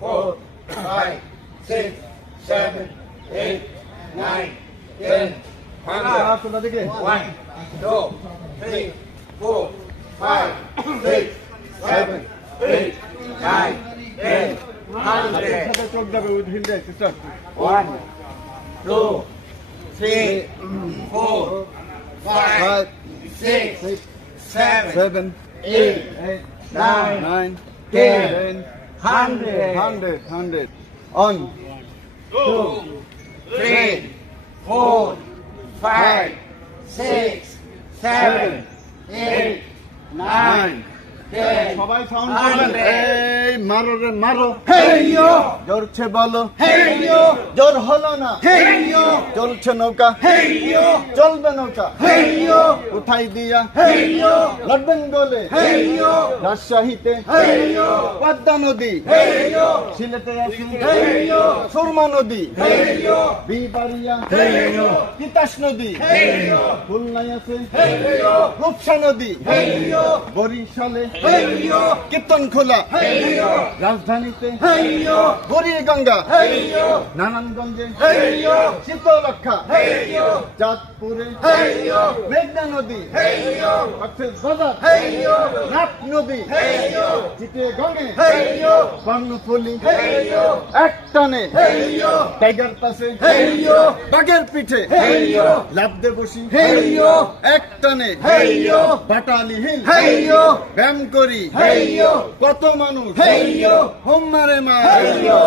4, 5, 6, 7, 8, 9, 10, 100. 1, 2, 3, 4, 5, 6, 7, 8, 9, 10, 100. 1, 2, 3, 4, 5, 6, 7, 8, 9, 10, 100. On. 2, 3, 4, 5, 6, 7, 8, 9, 10. সবাই sound করবেন। এই মারো রে মারো। হেইয়ো, জোরছে বলো। হেইয়ো, জোর হলো না। হেইয়ো, চলছে নৌকা। হেইয়ো, চলবে নৌকা। হেইয়ো, উঠাই দিয়া। হেইয়ো, লড়বেন গোলে। হেইয়ো, রাজশাহীতে। হেইয়ো, পদ্মা নদী। হেইয়ো, সিলেটে আছে। হেইয়ো, সুরমা নদী। হেইয়ো, বিবাড়িয়া। হেইয়ো, তিতাস নদী। হেইয়ো, খুলনায় আছে। হেইয়ো, রূপসা নদী। হেইয়ো, বরিশালে। হেইয়ো, কীর্তনখোলা। হেইয়ো, রাজধানীতে। হেইয়ো, বুড়িগঙ্গা। হেইয়ো, নারায়ণগঞ্জে। হেইয়ো, শীতলক্ষা। হেইয়ো, চাঁদপুরে। হেইয়ো, মেঘনা নদী। হেইয়ো, কক্সবাজার। হেইয়ো, নাক নদী। হেইয়ো, চিটাগংয়ে। হেইয়ো, কর্ণফুলী। হেইয়ো, এক টানে। হেইয়ো, টাইগার পাশে। হেইয়ো, বাঘের পিঠে। হেইয়ো, লাফ দে বসি। হেইয়ো, এক টানে। হেইয়ো, বাটালি হিল। হেইয়ো, ব্যায়াম করি। হেইয়ো, কত মানুষ। হেইয়ো, হোম মারে মা। হেইয়ো।